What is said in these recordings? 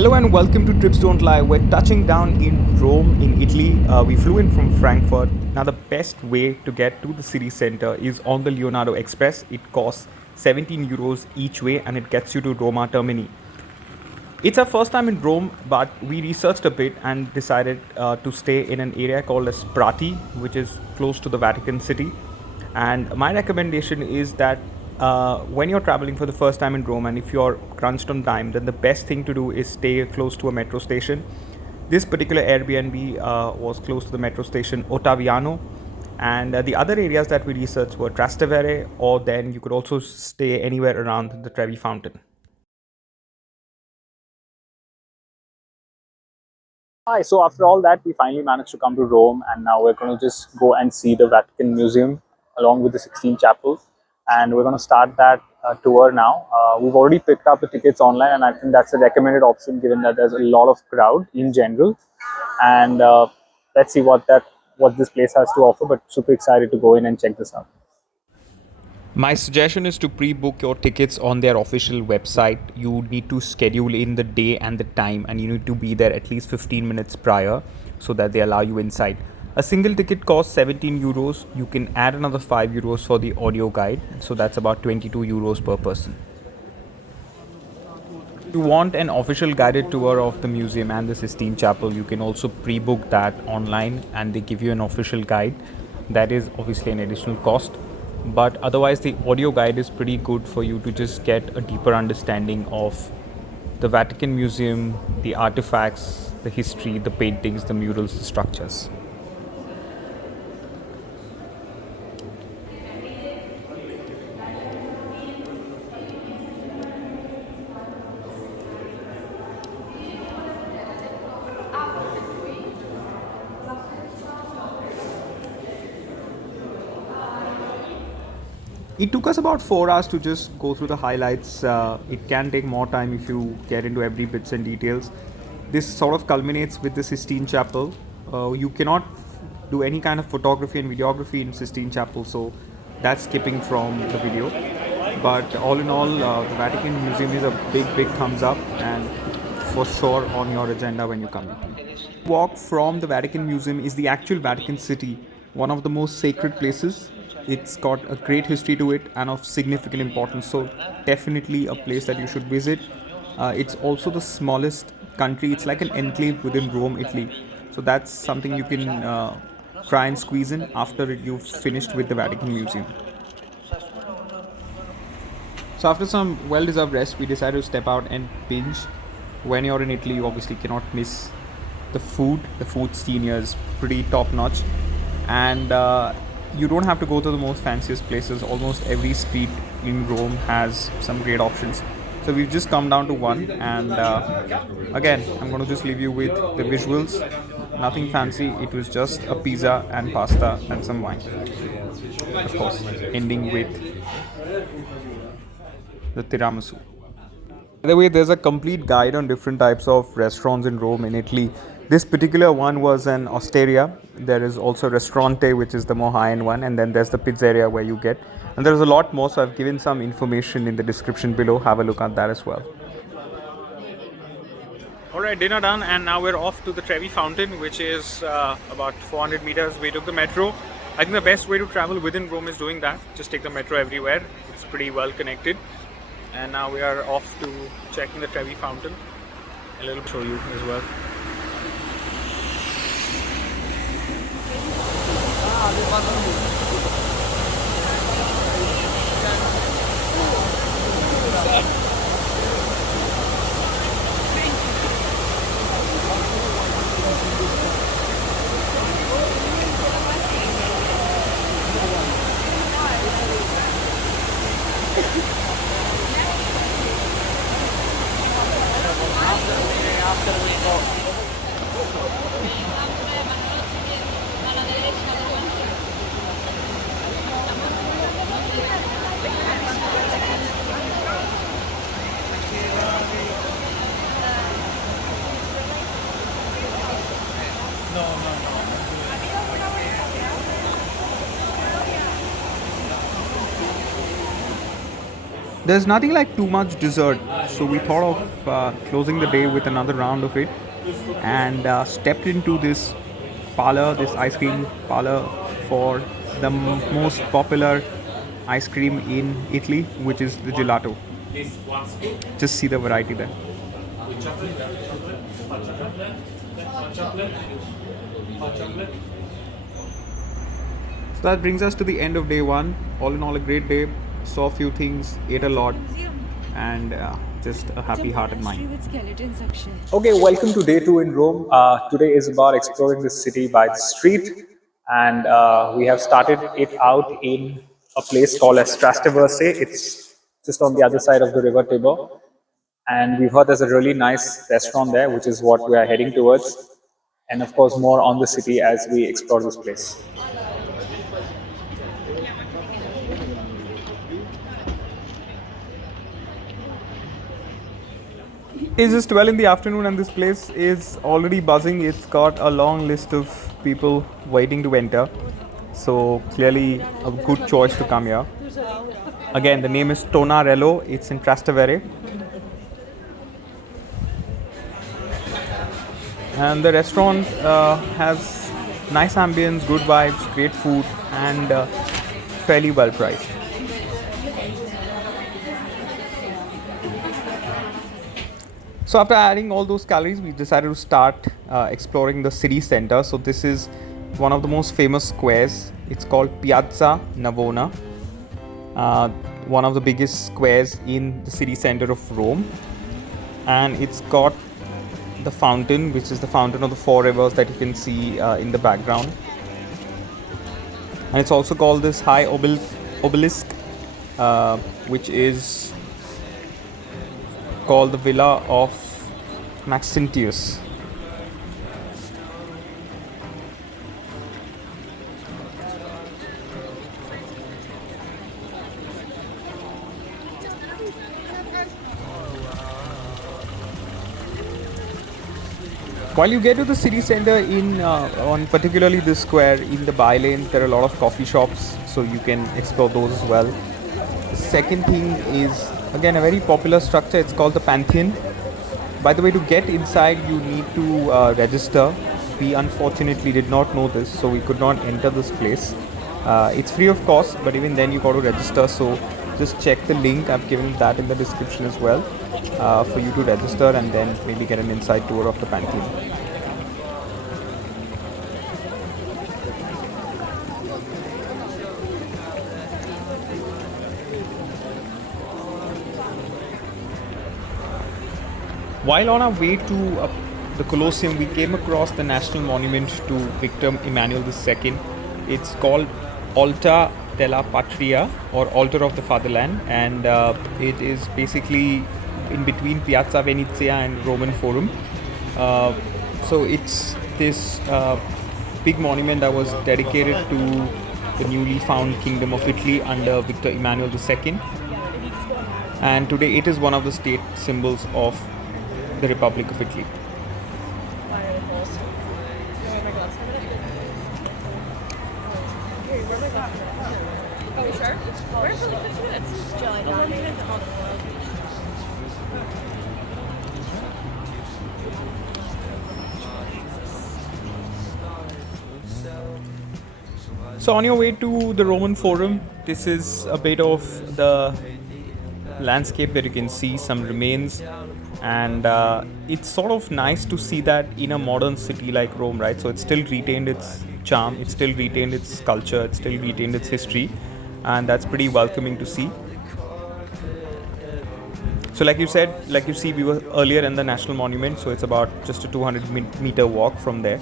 Hello and welcome to Trips Don't Lie. We're touching down in Rome in Italy. We flew in from Frankfurt. Now the best way to get to the city center is on the Leonardo Express. It costs 17 euros each way and it gets you to Roma Termini. It's our first time in Rome, but we researched a bit and decided to stay in an area called as Prati, which is close to the Vatican City. And my recommendation is that when you're traveling for the first time in Rome and if you're crunched on time, then the best thing to do is stay close to a metro station. This particular Airbnb was close to the metro station Ottaviano, and the other areas that we researched were Trastevere, or then you could also stay anywhere around the Trevi Fountain. Hi, so after all that, we finally managed to come to Rome, and now we're going to just go and see the Vatican Museum along with the Sistine Chapel. And we're going to start that tour now. We've already picked up the tickets online, and I think that's a recommended option given that there's a lot of crowd in general. And let's see what this place has to offer. But super excited to go in and check this out. My suggestion is to pre book your tickets on their official website. You need to schedule in the day and the time, and you need to be there at least 15 minutes prior so that they allow you inside. A single ticket costs 17 euros. You can add another 5 euros for the audio guide, so that's about 22 euros per person. If you want an official guided tour of the museum and the Sistine Chapel, you can also pre book that online and they give you an official guide. That is obviously an additional cost, but otherwise, the audio guide is pretty good for you to just get a deeper understanding of the Vatican Museum, the artifacts, the history, the paintings, the murals, the structures. It took us about 4 hours to just go through the highlights. It can take more time if you get into every bits and details. This sort of culminates with the Sistine Chapel. You cannot do any kind of photography and videography in Sistine Chapel, so that's skipping from the video. But all in all, the Vatican Museum is a big thumbs up and for sure on your agenda when you come here. Walk from the Vatican Museum is the actual Vatican City, one of the most sacred places. It's got a great history to it and of significant importance, so definitely a place that you should visit. It's also the smallest country, it's like an enclave within Rome, Italy. So that's something you can try and squeeze in after you've finished with the Vatican Museum. So after some well-deserved rest, we decided to step out and binge. When you're in Italy, you obviously cannot miss the food. The food scene here is pretty top-notch, and you don't have to go to the most fanciest places. Almost every street in Rome has some great options. So we've just come down to one, and again, I'm going to just leave you with the visuals. Nothing fancy. It was just a pizza and pasta and some wine. Of course, ending with the tiramisu. By the way, there's a complete guide on different types of restaurants in Rome, in Italy. This particular one was an osteria. There is also Ristorante, which is the more high-end one, and then there's the pizzeria where you get. And there's a lot more, so I've given some information in the description below. Have a look at that as well. Alright, dinner done, and now we're off to the Trevi Fountain, which is about 400 meters. We took the metro. I think the best way to travel within Rome is doing that. Just take the metro everywhere. It's pretty well connected. And now we are off to checking the Trevi Fountain. A little show you as well. There's nothing like too much dessert, so we thought of closing the day with another round of it, and stepped into this parlor, this ice cream parlor for the most popular ice cream in Italy, which is the gelato. Just see the variety there. So that brings us to the end of day one. All in all, a great day. Saw a few things, ate a lot, and just a happy heart and mind. Okay, welcome to day two in Rome. Today is about exploring the city by the street, and we have started it out in a place called as Trastevere. It's just on the other side of the river Tiber, and we've heard there's a really nice restaurant there, which is what we are heading towards, and of course more on the city as we explore this place. It's just 12 in the afternoon and this place is already buzzing. It's got a long list of people waiting to enter. So clearly a good choice to come here. Again, the name is Tonarello. It's in Trastevere. And the restaurant has nice ambience, good vibes, great food, and fairly well priced. So after adding all those calories, we decided to start exploring the city center. So this is one of the most famous squares. It's called Piazza Navona, one of the biggest squares in the city center of Rome. And it's got the fountain, which is the fountain of the four rivers that you can see in the background. And it's also called this high obelisk, which is called the Villa of Maxentius. While you get to the city center on particularly this square in the by lanes, there are a lot of coffee shops, so you can explore those as well. The second thing is again a very popular structure. It's called the Pantheon. By the way, to get inside you need to register. We unfortunately did not know this, so we could not enter this place. It's free of cost, but even then you got to register, so just check the link. I've given that in the description as well, for you to register and then maybe get an inside tour of the Pantheon. While on our way to the Colosseum, we came across the national monument to Victor Emmanuel II. It's called Altar della Patria, or Altar of the Fatherland, and it is basically in between Piazza Venezia and Roman Forum. So it's this big monument that was dedicated to the newly found Kingdom of Italy under Victor Emmanuel II. And today it is one of the state symbols of the Republic of Italy. So on your way to the Roman Forum, this is a bit of the landscape that you can see, some remains, and it's sort of nice to see that in a modern city like Rome, right? So it's still retained its charm, it's still retained its culture, it's still retained its history, and that's pretty welcoming to see. So like you see, we were earlier in the National Monument, so it's about just a 200-meter walk from there.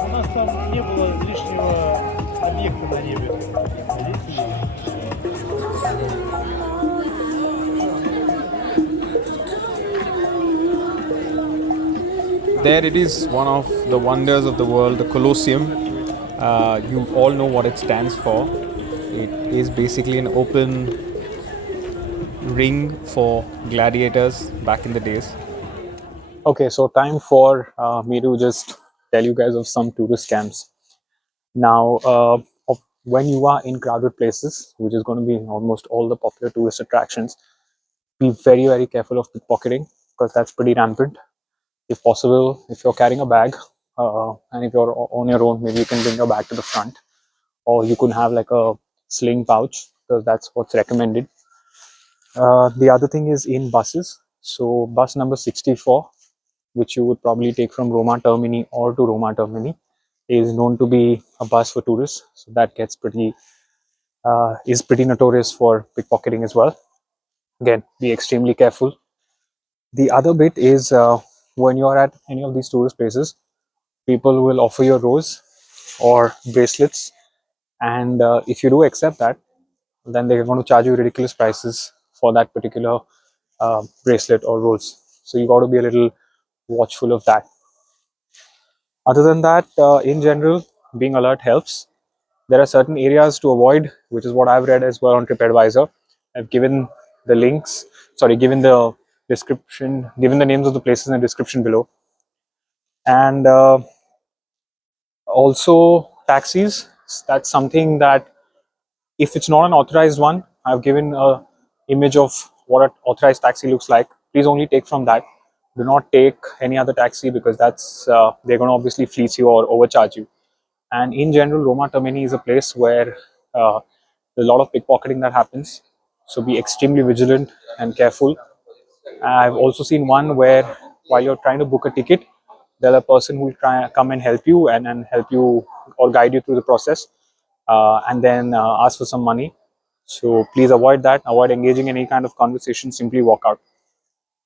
У нас там не было лишнего объекта на небе. There it is, one of the wonders of the world, the Colosseum. You all know what it stands for. It is basically an open ring for gladiators back in the days. Okay, so time for me to just tell you guys of some tourist scams. Now, when you are in crowded places, which is going to be in almost all the popular tourist attractions, be very, very careful of pickpocketing because that's pretty rampant. If possible, if you're carrying a bag and if you're on your own, maybe you can bring your bag to the front, or you can have like a sling pouch because that's what's recommended. The other thing is in buses. So, bus number 64, which you would probably take from Roma Termini or to Roma Termini, is known to be a bus for tourists. So that gets pretty is pretty notorious for pickpocketing as well. Again, be extremely careful. The other bit is when you are at any of these tourist places, people will offer you a rose or bracelets, and if you do accept that, then they're going to charge you ridiculous prices for that particular bracelet or rose. So you got to be a little watchful of that. Other than that, in general, being alert helps. There are certain areas to avoid, which is what I've read as well on TripAdvisor. I've given the links, sorry, given the description, given the names of the places in the description below. And also taxis, that's something that if it's not an authorized one, I've given a image of what an authorized taxi looks like. Please only take from that. Do not take any other taxi because that's they're going to obviously fleece you or overcharge you. And in general, Roma Termini is a place where there's a lot of pickpocketing that happens. So be extremely vigilant and careful. I've also seen one where while you're trying to book a ticket, there's a person who will try come and help you and help you or guide you through the process and then ask for some money. So please avoid that. Avoid engaging in any kind of conversation. Simply walk out.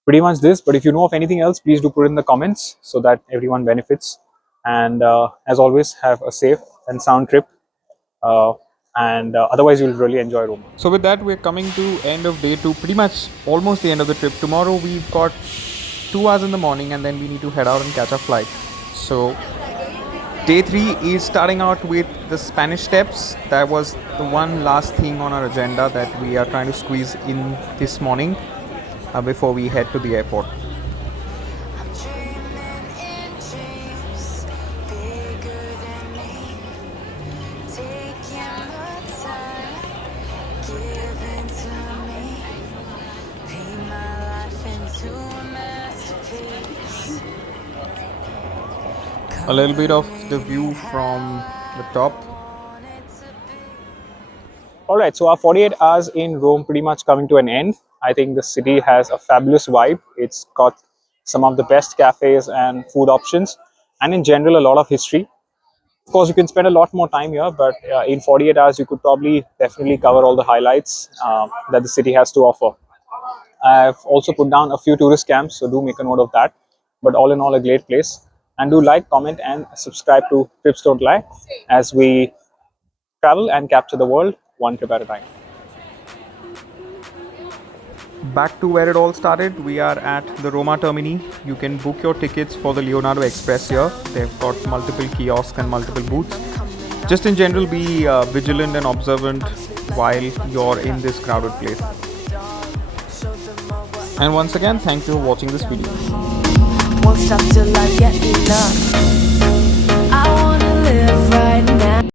Pretty much this. But if you know of anything else, please do put it in the comments so that everyone benefits. And as always, have a safe and sound trip. Uh, and otherwise, you'll really enjoy Rome. So with that, we're coming to end of day 2, pretty much almost the end of the trip. Tomorrow we've got 2 hours in the morning and then we need to head out and catch a flight. So day 3 is starting out with the Spanish Steps. That was the one last thing on our agenda that we are trying to squeeze in this morning before we head to the airport. A little bit of the view from the top. All right, so our 48 hours in Rome pretty much coming to an end. I think the city has a fabulous vibe. It's got some of the best cafes and food options, and in general, a lot of history. Of course, you can spend a lot more time here, but in 48 hours, you could probably definitely cover all the highlights that the city has to offer. I've also put down a few tourist camps, so do make a note of that. But all in all, a great place. And do like, comment, and subscribe to Trips Don't Lie as we travel and capture the world one trip at a time. Back to where it all started, we are at the Roma Termini. You can book your tickets for the Leonardo Express here. They've got multiple kiosks and multiple booths. Just in general, be vigilant and observant while you're in this crowded place. And once again, thank you for watching this video. Won't stop till I get enough. I wanna live right.